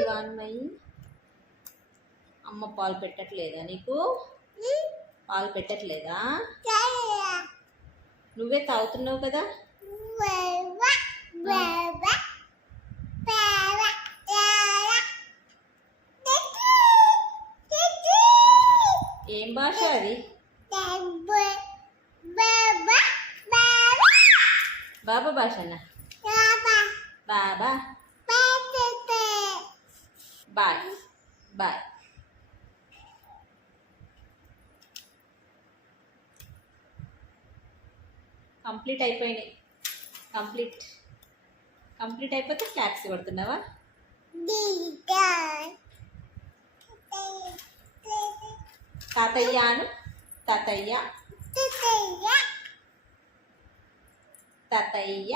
శివాన్మయి అమ్మ పాలు పెట్టట్లేదా నీకు? పాలు పెట్టట్లేదా? నువ్వే తాగుతున్నావు కదా. ఏం భాష అది? బాబా భాషనా? బాబా బాయ్ బాయ్. కంప్లీట్ అయిపోయినాయి. కంప్లీట్ అయిపోతే క్లాప్స్ కొడుతున్నావా? తాతయ్యాను తాతయ్య తాతయ్య